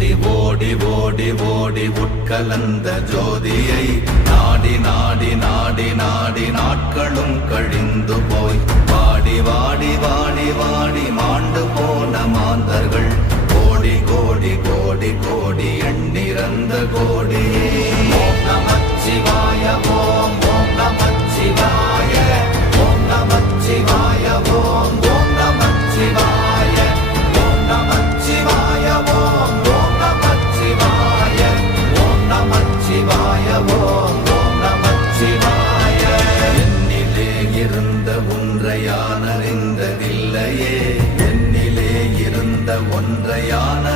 ஓடி ஓடி ஓடி ஓடி உட்கலந்த ஜோதியை நாடி நாடி நாடி நாடி நாட்களும் கழிந்து போய் வாடி வாடி வாடி வாடி மாண்டு போன மாந்தர்கள் கோடி கோடி கோடி கோடி எண்ணிறந்த கோடி. ஓம் நமச்சிவாய ஓம் ஓம் நமச்சிவாய ஓம் நமச்சிவாய ஓம் ஓம் நமச்சிவாய ஓம் நமச்சிவாய ஓம் ஓம் நமச்சிவாய ஓம் நமச்சிவாய ஓம் ஓம் நமச்சிவாய. என்னிலே இருந்த ஒன்றை யான் அறிந்ததில்லையே, என்னிலே இருந்த ஒன்றை யான்